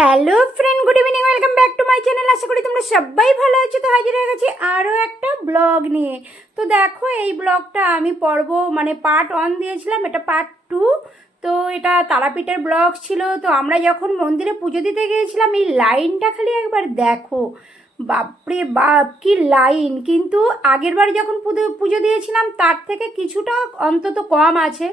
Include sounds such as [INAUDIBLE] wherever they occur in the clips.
Hello friend, good evening, welcome back to my channel. আশা করি তোমরা সবাই ভালো আছো। তো হাজির হয়ে গেছি আরও একটা ব্লগ নিয়ে। তো দেখো, এই ব্লগটা আমি পর্ব মানে পার্ট ওয়ান দিয়েছিলাম, এটা পার্ট টু। তো এটা তারাপীঠের ব্লগ ছিল। তো আমরা যখন মন্দিরে পুজো দিতে গিয়েছিলাম, এই লাইনটা খালি একবার দেখো। বাপরে বাপ, কি লাইন। কিন্তু আগের বার যখন পুজো দিয়েছিলাম, তার থেকে কিছুটা অন্তত কম আছে।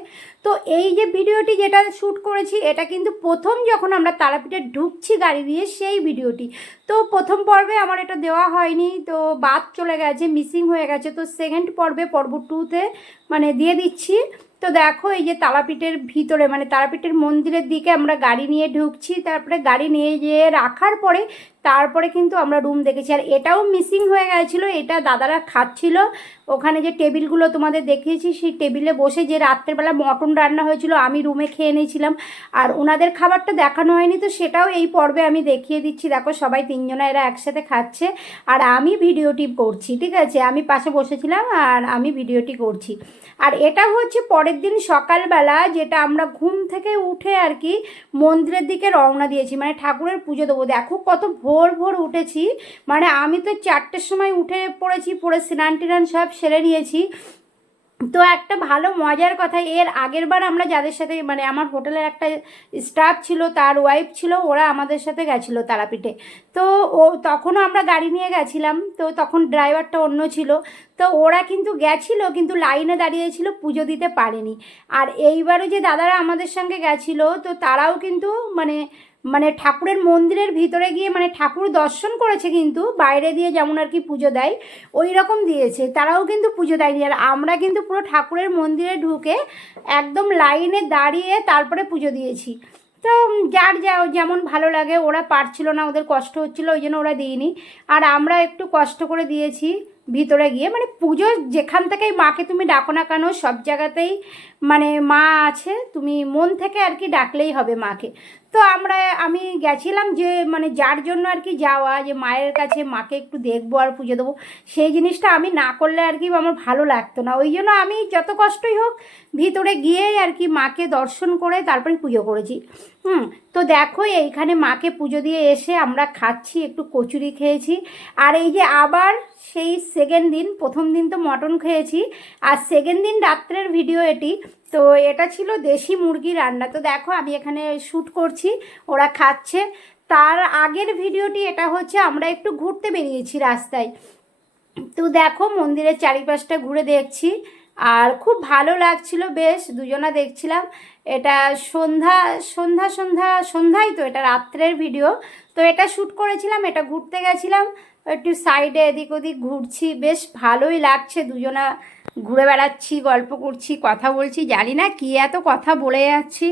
তো এই যে ভিডিওটি যেটা শ্যুট করেছি, এটা কিন্তু প্রথম যখন আমরা তারাপীঠে ঢুকছি গাড়ি দিয়ে, সেই ভিডিওটি। তো প্রথম পর্বে আমার এটা দেওয়া হয়নি, তো বাদ চলে গেছে মিসিং হয়ে গেছে। তো সেকেন্ড পর্বে, পর্ব টুতে মানে দিয়ে দিচ্ছি। তো দেখো এই যে তারাপীঠের ভিতরে মানে তারাপীঠের মন্দিরের দিকে আমরা গাড়ি নিয়ে ঢুকছি। তারপরে গাড়ি নিয়ে যেয়ে রাখার পরে তারপরে কিন্তু আমরা রুম দেখেছি। আর এটাও মিসিং হয়ে গেছিল, এটা দাদারা খাচ্ছিল। ওখানে যে টেবিলগুলো তোমাদের দেখিয়েছি, সেই টেবিলে বসে যে রাত্রেবেলা মটন রান্না হয়েছিল, আমি রুমে খেয়ে নিয়েছিলাম আর ওনাদের খাবারটা দেখানো হয়নি, তো সেটাও এই পর্বে আমি দেখিয়ে দিচ্ছি। দেখো, সবাই তিনজনা এরা একসাথে খাচ্ছে। আর আমি ভিডিওটি করছি, ঠিক আছে? আমি পাশে বসেছিলাম আর আমি ভিডিওটি করছি। আর এটা হচ্ছে পরের দিন সকালবেলা, যেটা আমরা ঘুম থেকে উঠে আর কি মন্দিরের দিকে রওনা দিয়েছি। মানে ঠাকুরের পুজো দেবো। দেখো কত ভোর ভোর ভোর উঠেছি। মানে আমি তো চারটের সময় উঠে পড়েছি, পড়ে স্নান টিনান সব সেরে নিয়েছি। তো একটা ভালো মজার কথা, এর আগের বার আমরা যাদের সাথে মানে আমার হোটেলের একটা স্টাফ ছিল, তার ওয়াইফ ছিল, ওরা আমাদের সাথে গেছিল তারাপীঠে। তো ও, তখনও আমরা গাড়ি নিয়ে গেছিলাম, তো তখন ড্রাইভারটা অন্য ছিল। তো ওরা কিন্তু গেছিল, কিন্তু লাইনে দাঁড়িয়েছিল পুজো দিতে পারেনি। আর এইবারও যে দাদারা আমাদের সঙ্গে গেছিল, তো তারাও কিন্তু মানে মানে ঠাকুরের মন্দিরের ভিতরে গিয়ে মানে ঠাকুর দর্শন করেছে কিন্তু, বাইরে দিয়ে যেমন আর কি পুজো দেয় ওই রকম দিয়েছে। তারাও কিন্তু পুজো দেয়নি। আর আমরা কিন্তু পুরো ঠাকুরের মন্দিরে ঢুকে একদম লাইনে দাঁড়িয়ে তারপরে পুজো দিয়েছি। তো যার যা যেমন ভালো লাগে, ওরা পারছিল না, ওদের কষ্ট হচ্ছিল, ওই জন্য ওরা দিইনি। আর আমরা একটু কষ্ট করে দিয়েছি ভিতরে গিয়ে। মানে পুজো যেখান থেকেই মাকে তুমি ডাকো না কেন, সব জায়গাতেই মানে মা আছে, তুমি মন থেকে আর কি ডাকলেই হবে মাকে। তো আমরা, আমি গেছিলাম যে মানে যার জন্য আর কি যাওয়া, যে মায়ের কাছে মাকে একটু দেখব আর পুজো দেবো, সেই জিনিসটা আমি না করলে আর কি আমার ভালো লাগতো না। ওই জন্য আমি যত কষ্টই হোক ভিতরে গিয়েই আর কি মাকে দর্শন করে তারপরে পুজো করেছি। হুম, তো দেখো এইখানে মাকে পুজো দিয়ে এসে আমরা খাচ্ছি, একটু কচুরি খেয়েছি। আর এই যে আবার সেই সেকেন্ড দিন, প্রথম দিন তো মটন খেয়েছি। আর সেকেন্ড দিন রাত্রের ভিডিও এটি তো এটা ছিল দেশি মুরগি রান্না। তো দেখো, আমি এখানে শ্যুট করছি, ওরা খাচ্ছে। তার আগের ভিডিওটি এটা হচ্ছে, আমরা একটু ঘুরতে বেরিয়েছি রাস্তায়। তো দেখো, মন্দিরের চারিপাশটা ঘুরে দেখছি, আর খুব ভালো লাগছিল, বেশ দুজনা দেখছিলাম। এটা সন্ধ্যা সন্ধ্যা সন্ধ্যা সন্ধ্যায় তো, এটা রাত্রের ভিডিও। তো এটা শ্যুট করেছিলাম, এটা ঘুরতে গেছিলাম। একটু সাইডে এদিক ওদিক ঘুরছি, বেশ ভালোই লাগছে। দুজনা ঘুরে বেড়াচ্ছি, গল্প করছি, কথা বলছি। জানি না কী এত কথা বলে যাচ্ছি।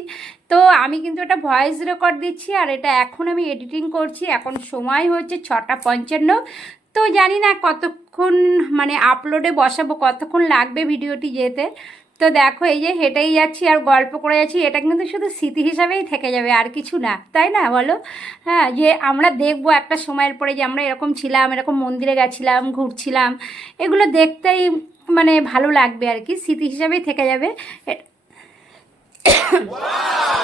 তো আমি কিন্তু এটা ভয়েস রেকর্ড দিচ্ছি আর এটা এখন আমি এডিটিং করছি। এখন সময় হচ্ছে ছটা পঞ্চান্ন। তো জানি না কতক্ষণ মানে আপলোডে বসাবো, কতক্ষণ লাগবে ভিডিওটি যেতে। তো দেখো, এই যে হেঁটেই যাচ্ছি আর গল্প করে যাচ্ছি, এটা কিন্তু শুধু স্মৃতি হিসাবেই থেকে যাবে, আর কিছু না, তাই না বলো? হ্যাঁ যে আমরা দেখব একটা সময়ের পরে যে আমরা এরকম ছিলাম, এরকম মন্দিরে গেছিলাম, ঘুরছিলাম, এগুলো দেখতেই মানে ভালো লাগবে আর কি, স্মৃতি হিসাবেই থেকে যাবে। [COUGHS]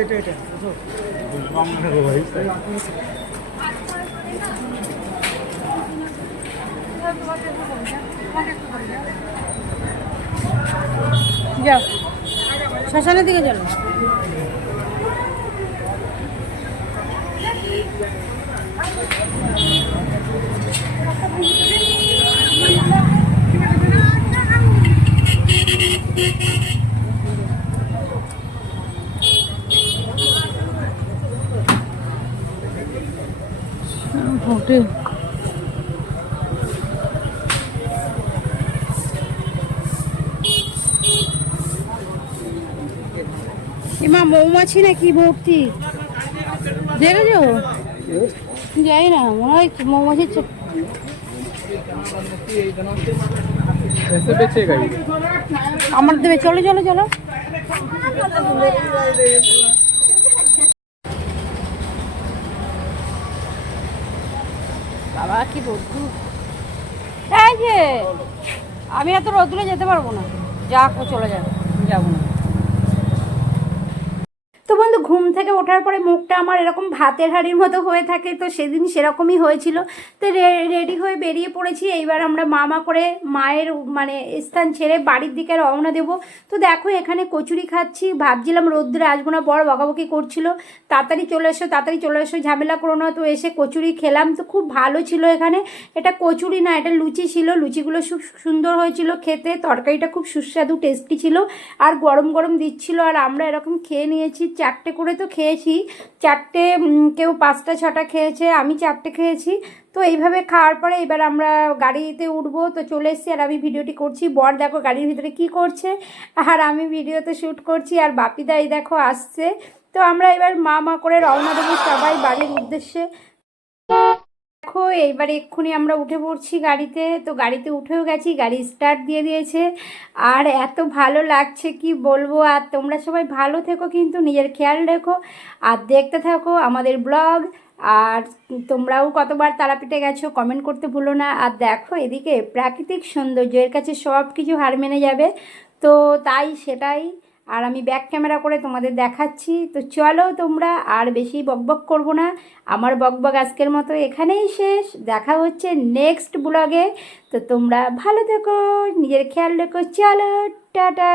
এটা যাও। শ্মশানের দিকে চলো। Okay. মা মৌমাছি নাকি ভর্তি? দেখেছ? যাই না, মনে হয় মৌমাছির আমার দেবে, চলো চলো চলো। বাবা, কি রোদ্দুর এই যে, আমি এত রোদ্দুরে যেতে পারব না। যা চলে যাবে যাব না তো বন্ধু ঘুম থেকে ওঠার পরে মুখটা আমার এরকম ভাতের হাঁড়ির মতো হয়ে থাকে, তো সেদিন সেরকমই হয়েছিল। তো রেডি হয়ে বেরিয়ে পড়েছি, এইবার আমরা মামা করে মায়ের মানে স্থান ছেড়ে বাড়ির দিকে রওনা দেব। তো দেখো এখানে কচুরি খাচ্ছি, ভাবছিলাম রোদ্রে আসব না বড় বকাবকি করছিল। তাড়াতাড়ি চলে এসো, তাড়াতাড়ি চলে এসো, ঝামেলা করো না, তো এসে কচুরি খেলাম, তো খুব ভালো ছিল এখানে। এটা কচুরি না, এটা লুচি ছিল, লুচিগুলো খুব সুন্দর হয়েছিল খেতে, তরকারিটা খুব সুস্বাদু টেস্টি ছিল। আর গরম গরম দিচ্ছিল, আর আমরা এরকম খেয়ে নিয়েছি, চারটে করে খেয়েছি। চারটে কেউ পাঁচটা, ছটা খেয়েছে, আমি চারটে খেয়েছি। তো এইভাবে খাওয়ার পরে এবার আমরা গাড়িতে উঠবো। তো চলে এসেছি আর আমি ভিডিওটি করছি। বর দেখো গাড়ির ভিতরে কি করছে। আর আমি ভিডিওতে শ্যুট করছি আর বাপিদা এই দেখো আসছে। তো আমরা এবার মা মা করে রওনা দেবো সবাই বাড়ির উদ্দেশ্যে। দেখো, এইবার এক্ষুনি আমরা উঠে পড়ছি গাড়িতে। তো গাড়িতে উঠেও গেছি, গাড়ি স্টার্ট দিয়ে দিয়েছে। আর এত ভালো লাগছে, কি বলব? আর তোমরা সবাই ভালো থেকো কিন্তু, নিজের খেয়াল রেখো। আর দেখতে থাকো আমাদের ব্লগ। আর তোমরাও কতবার তারাপীঠে গেছো কমেন্ট করতে ভুলো না। আর দেখো, এদিকে প্রাকৃতিক সৌন্দর্য এর কাছে সব কিছু হার মেনে যাবে। তো তাই সেটাই আর আমি ব্যাক ক্যামেরা করে তোমাদের দেখাচ্ছি। তো চলো তোমরা আর বেশি বকবক করব না। আমার বকবক আজকের মতো এখানেই শেষ। দেখা হচ্ছে নেক্সট ব্লগে তো তোমরা ভালো থেকো, নিজের খেয়াল রেখো। চলো, টাটা।